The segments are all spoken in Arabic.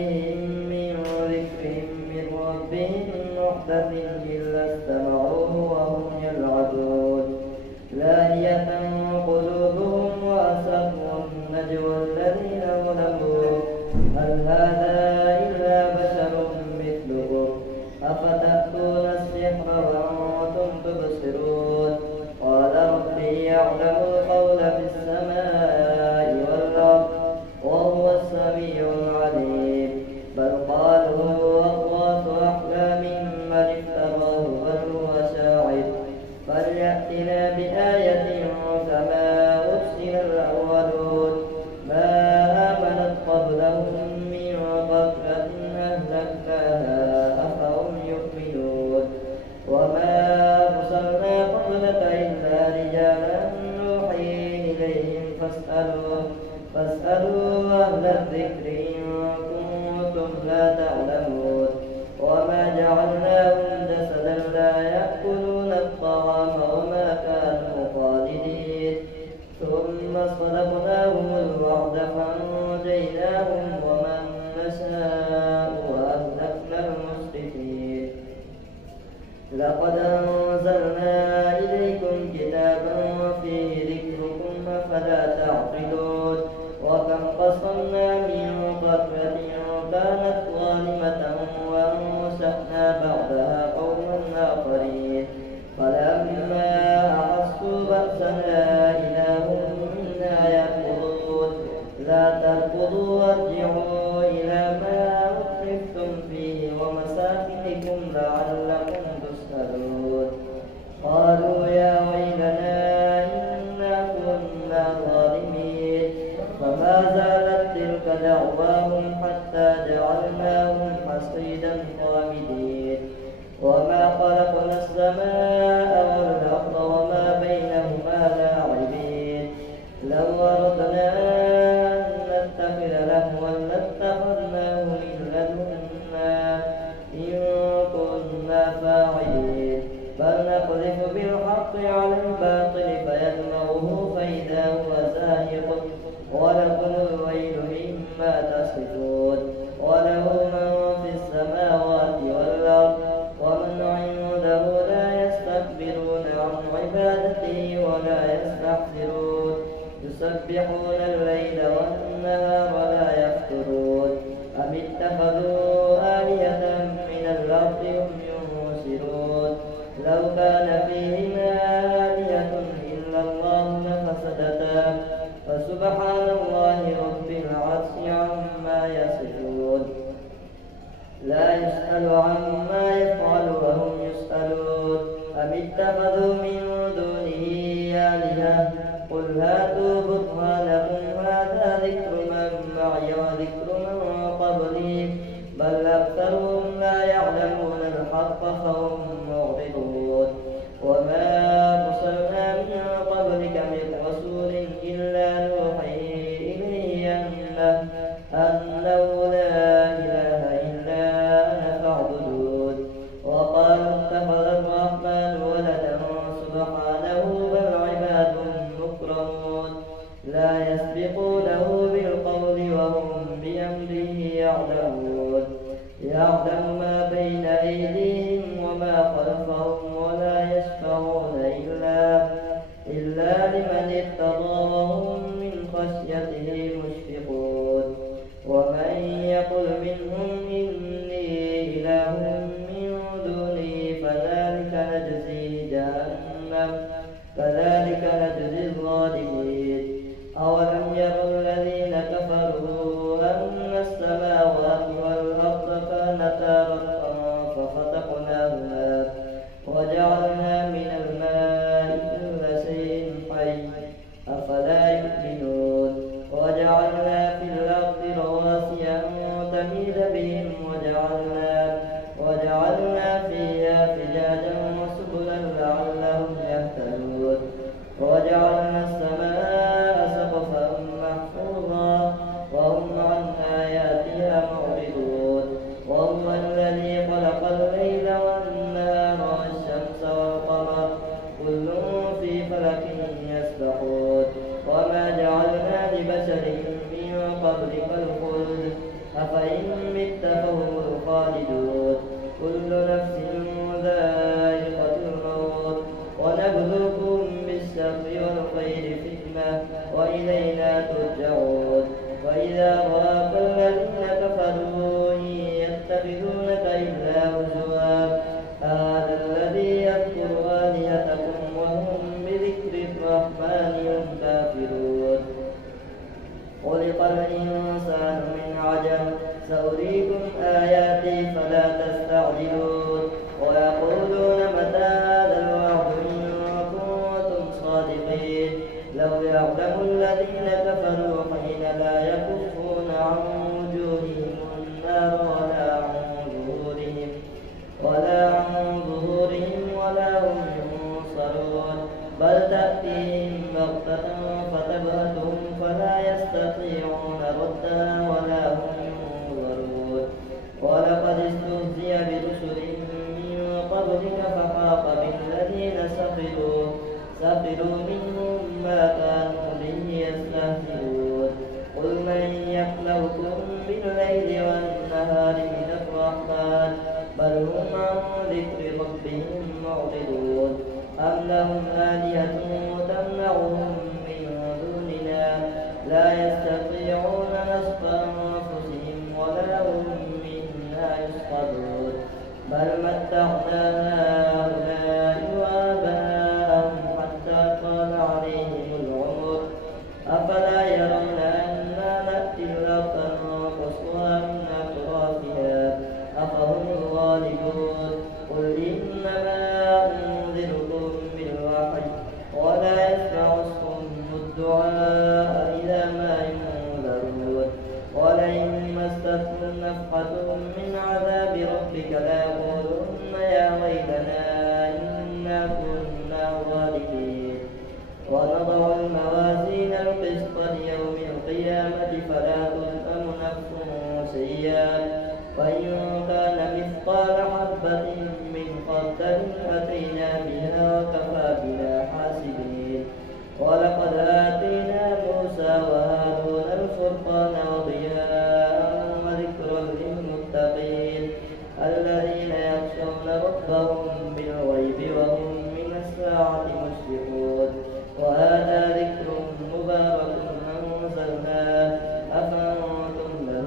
يأتيهم من ذكر من ربهم محدث إلا استمعوه وهم يلعبون لاهية قلوبهم وأسروا النجوى الذين ظلموا هل هذا إلا بشر مثلكم أفتأتون السحر وأنتم تبصرون قال ربي يعلم القول في السماء والأرض وهو السميع العليم بل قالوا أضغاث أحلام بل افتراه بل هو شاعر فليأتنا بآية كما أرسل الأولون ما آمنت قبلهم من قرية أهلكناها أفهم يؤمنون وما أرسلنا قبلك إلا رجالا نوحي إليهم فاسألوا أهل الذكر إن كنتم لا تعلمون وما جعلناهم جسدا لا يأكلون الطعام وما كانوا خالدين ثم صدقناهم الوعد فأنجيناهم ومن نشاء وأهلكنا المسرفين لقد أنزلنا إليكم كتابا فيه ذكركم أفلا تعقلون وكم قصمنا من قرية كانت ظالمة وأنشأنا بعدها قوما آخرين فلما أحسوا بأسنا إذا هم منا يركضون لا تركضوا وارجعوا إلى ما أترفتم فيه ومساكنكم لعلكم تسألون قالوا يا ويلنا إنا كنا ظالمين فما زالت تلك دعواهم حتى جعلناهم حصيدا خامدين وما خلقنا السماء والأرض وما بينهما لاعبين لو أردنا أن نتخذ لهوا لاتخذناه من لدنا إن كنا فاعلين بل نقذف بالحق على الباطل فيدمغه فإذا هو زاهق ولكم الويل مما تصفون وله من في السماوات والأرض ومن عنده لا يستكبرون عن عبادته ولا يستحسرون يسبحون الليل والنهار لا يفترون أم اتخذوا آلهة من الأرض هم ينشرون لو كان فيهما آلهة إلا الله لفسدتا فسبحان الله رب العرش عما يصفون لا يسأل عما يفعل وهم يسألون أم اتخذوا من دونه آلهة قل هاتوا برهانكم هذا ذكر من معي وذكر من قبلي بل أكثرهم لا يعلمون الحق فهم معرضون وما أرسلنا من قبلك من رسول إلا نوحي إليه أنه لا إله إلا أنا فاعبدون وقالوا اتخذ الرحمن ولدا سبحانه بل عباد مكرمون لا يسبقونه بالقول وهم بأمره يعلمون يعلم ما بين أيديهم وما خلفهم ولا يشفعون إلا لمن ارتضى وهم من خشيته مشفقون ومن يقل منهم إني إله من دونه فذلك نجزيه جهنم كذلك نجزي الظالمين أولم يروا الذين كفروا أن السماوات والأرض كانتا رتقا ففتقناهما وجعلنا من الماء كل شيء حي أفلا يؤمنون وجعلنا في الأرض رواسي أن تميد بهم وجعلنا فيها فجاجا وسبلا لعلهم يهتدون وجعلنا السماء سقفا محفوظا وهم عن آياتها معرضون وهو الذي خلق الليل والنهار والشمس والقمر كل في فلك يسبحون وما جعلنا لبشر من قبلك الخلد أفإن مت فهم الخالدون كل نفس ذائقة الموت ونبلوكم بالشر والخير فتنة وإلينا ترجعون وإذا رآك الذين كفروا إن يتخذونك إلا هزوا هذا الذي يذكر آلهتكم وهم بذكر الرحمن هم كافرون خلق الإنسان من عجل سأريكم آياتي فلا تستعجلون ويقولون متى هذا الوعد إن كنتم صادقين لو يعلم الذين كفروا حين لا يكفون عن وجوههم النار ولا هم ينصرون بل تأتيهم بغتة فتبهتهم فلا يستطيعون ردها ولا هم ينظرون ولقد استهزئ برسل من قبلك فحاق بالذين سخروا منهم ما كانوا به يستهزئون قل من يخلقكم بالليل والنهار من الرحمن بل هم عن ذكر ربهم معرضون أم لهم آلهة تمنعهم من دوننا لا يستطيعون نصر أنفسهم ولا هم منا يسخرون بل متعنا هؤلاء وآباءهم حتى طال عليهم العمر أفلا يرون أنا نأتي الأرض ننقصها من أطرافها أفهم الغالبون قل إنما أنذركم بالوحي ولا يسمع الصم الدعاء إذا ما ينذرون ولئن مستهم نفحة من عذاب ربك ليقولن يا ويلنا إنا كنا ظالمين ونضع الموازين القسط ليوم القيامة فلا تظلم نفس شيئا وإن كان مثقال حبة من خردل أتينا بها وكفى بنا حاسبين ولقد آتينا موسى وهارون الفرقان وضياء وذكرا للمتقين الذين يخشون ربهم بالغيب وهم من الساعة مشفقون وهذا ذكر مبارك أنزلناه أفأنتم له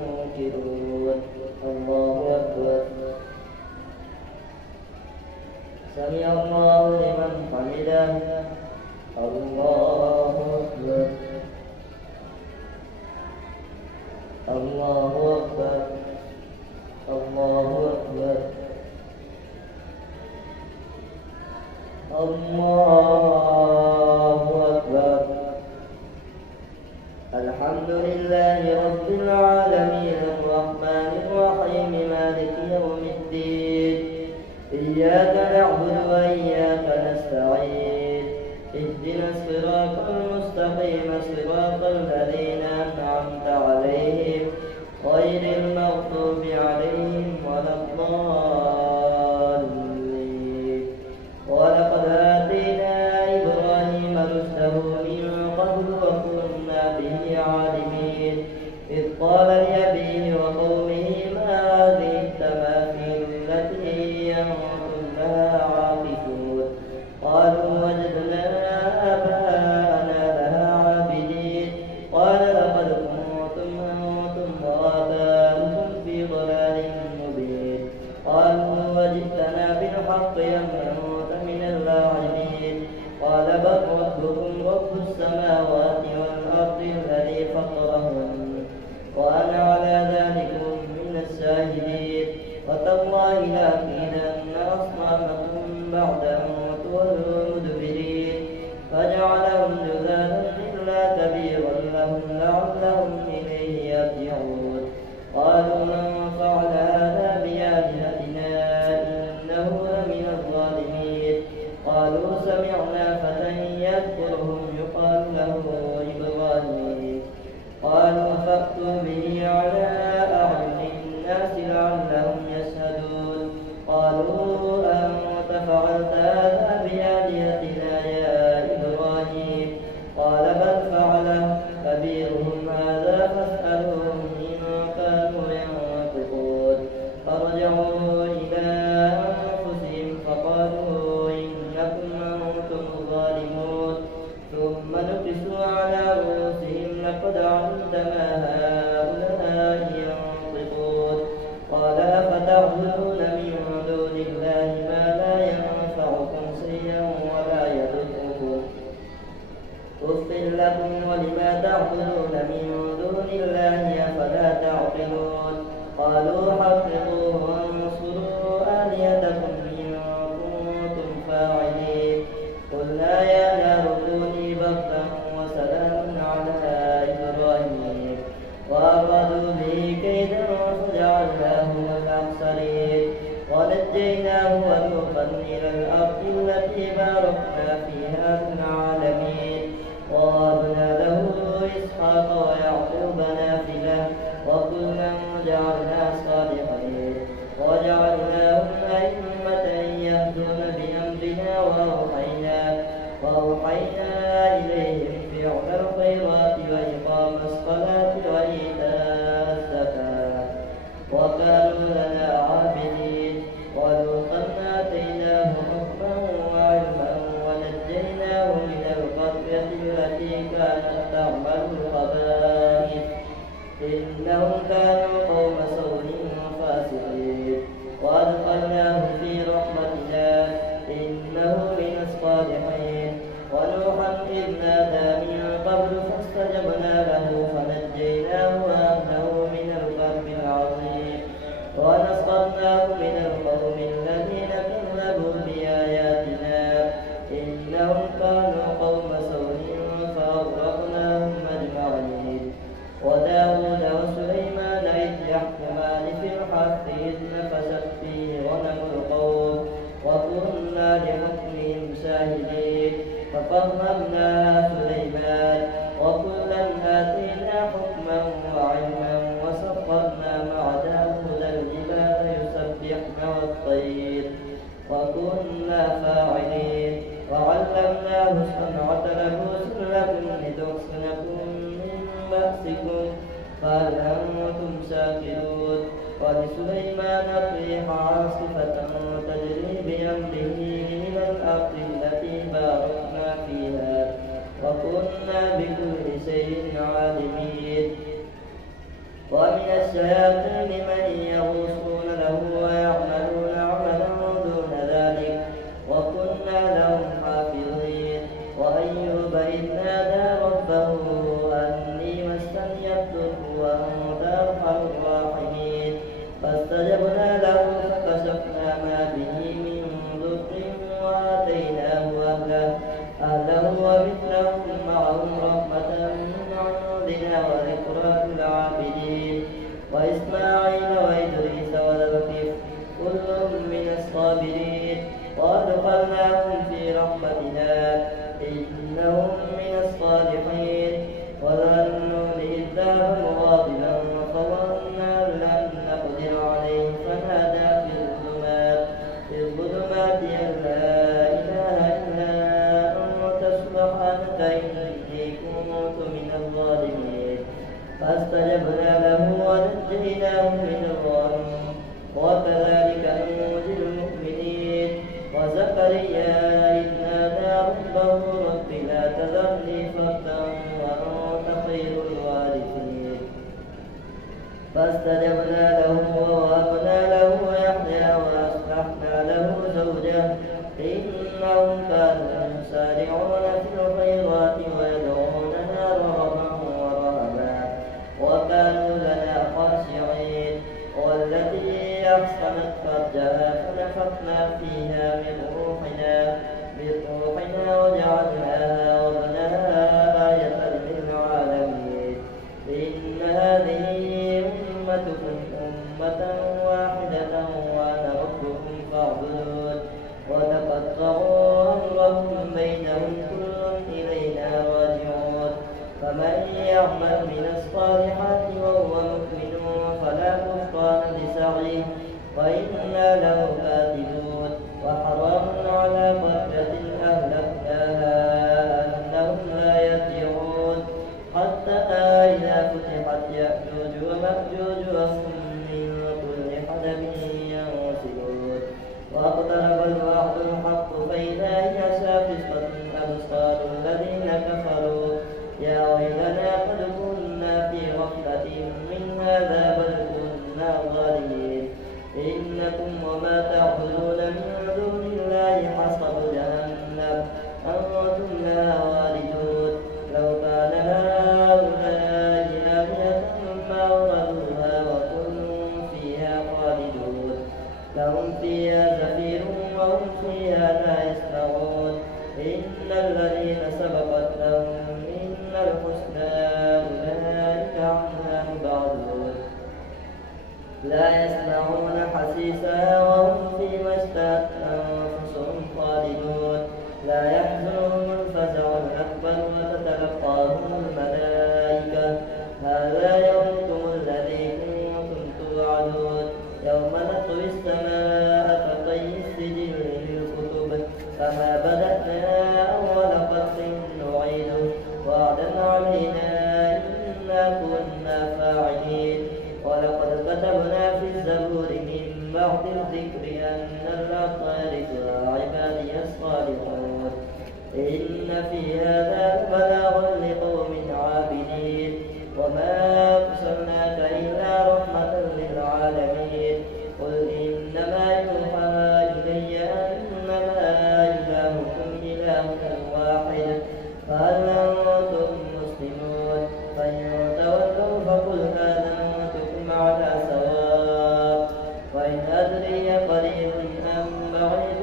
منكرون الله أكبر سمع الله لمن حمده الله أكبر الله أكبر الله أكبر الله أكبر الحمد لله رب العالمين الرحمن الرحيم مالك يوم الدين إياك نعبد وإياك نستعين اهدنا الصراط المستقيم صراط الذين أنعمت عليهم غير المغضوب عليهم ولا الضالين ولقد آتينا إبراهيم رشده من قبل وكنا به عالمين إذ قال لأبيه وقومه ما هذه التماثيل التي أنتم لها عاكفون قالوا وجدنا آباءنا لها عابدين قال لقد كنتم أنتم وآباؤكم في ضلال مبين قالوا وجئتنا بالحق أم أنت من اللاعبين قال بل ربكم رب السماوات والأرض الذي فطرهن وأنا على ذلك من الشاهدين وتالله لأكيدن أصنامكم بعد أن تولوا مدبرين فجعلهم جذاذا إلا كبيرا لهم لعلهم إليه يرجعون قالوا من فعل هذا بآلهتنا إنه لمن الظالمين قالوا سمعنا فتى يذكرهم يقال له إبراهيم قالوا فأتوا به على أعين الناس لعلهم يشهدون قالوا حرقوه وانصروا آلهتكم إن كنتم فاعلين قلنا يا نار كوني بردا وسلاما على إبراهيم وأرادوا به كيدا فجعلناهم الأخسرين ونجيناه ولوطا إلى الأرض التي باركنا فيها للعالمين ووهبنا له إسحاق ويعقوب نافلة وكلا جعلنا صالحين وجعلناهم أئمة يهدون بأمرنا وأوحينا إليهم فعل الخيرات وإقام الصلاة وإيتاء الزكاة وكانوا لنا عابدين ولوطا آتيناه حكما وعلما ونجيناه من القرية التي كانت تعمل الخبائث إنهم كانوا قوم سوء فاسقين وأدخلناه في رحمتنا إنه من الصالحين ونوحا إذ نادى من قبل فاستجبنا له فنجيناه وأهله من الكرب العظيم ونصرناه من القوم الذين كذبوا بآياتنا إنهم كانوا قوم سوء فأغرقناهم أجمعين وداود وسليمان إذ يحكمان في الحرث إذ نفشت فيه غنم القوم وكنا لحكمهم شاهدين ففهمناها سليمان وكلا آتينا حكما وعلما وسخرنا مع داود الجبال يسبحن والطير وكنا فاعلين وعلمناه صنعة لبوس لكم لتحصنكم من بأسكم فهل أنتم شاكرون ولسليمان الريح عاصفة تجري بأمره إلى الأرض التي باركنا فيها وكنا بكل شيء عالمين ومن الشياطين من يغوصون له ويعملون عملا دون ذلك وكنا لهم حافظين وأيوب إذ نادى ربه أني مسني الضر وأنت أرحم الراحمين فاستجبنا له فكشفنا ما به من ضر وآتيناه أهله ومثلهم معهم رحمة من عندنا وذكرى للعابدين وإسماعيل وإدريس وذا الكفل كل من الصابرين وأدخلناهم في رحمتنا إنهم من الصالحين وظنوا إذ ذهب مغاضبا فظن أن لن نقدر عليه فنادى في الظلمات أن لا إله إلا أنت سبحانك إني كنت من الظالمين فاستجبنا له ونجيناه من الغم وكذلك ننجي المؤمنين وزكريا إذ نادى ربه رب لا تذرني فردا وأنت خير الوارثين فاستجبنا له ووهبنا له يحيى وأصلحنا له زوجه إنهم كانوا يسارعون في الخيرات ويدعوننا رغبا ورهبا وكانوا لنا خاشعين والتي أحصنت فرجها فنفخنا فيها من روحنا وجعلناها وابنها آية للعالمين إن هذه أمتكم أمة واحدة وأنا ربكم فاعبدون وتقطعوا أمرهم بينهم كل إلينا راجعون فمن يعمل من الصالحات وهو مؤمن فلا كفران لسعيه وإنا له كاتبون وحرام على قرية أهلكناها أنهم لا يرجعون حتى إذا فتحت يأجوج ومأجوج وهم من كل حدب ينسلون واقترب الوعد الحق فإذا هي شاخصة أبصار الذين كفروا يا ويلنا قد كنا في غفلة من هذا بل كنا ظالمين إنكم وما تعبدون من دون الله حصب جهنم أنتم لها واردون لو كان هؤلاء آلهة ما وردوها وكل لا يسمعون حسيسها وهم فيما اشتهت أنفسهم خالدون لا يحزنهم الفزع الأكبر وتتلقاهم الملائكة هذا يومكم الذي كنتم توعدون يوم نطوي السماء كطي السجل للكتب كما بدأنا أول خلق نعيده وعدا علينا إنا كنا فاعلين ولقد كتبنا في الزبور من بعد الذكر أن الأرض يرثها عبادي الصالحون إن في هذا بلاغا لقوم عابدين وما أرسلناك إلا رحمة للعالمين قل إنما يوحى إلي أنما إلهكم إله واحد فهل أنتم مسلمون فإن تولوا فقل آذنتكم على سواء وإن أدري قريب أم بعيد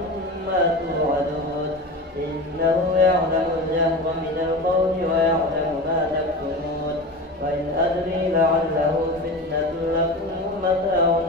ما توعدون إنه يعلم الجهر من القول ويعلم ما تكتمون وإن أدري لعله فتنة لكم ومتاع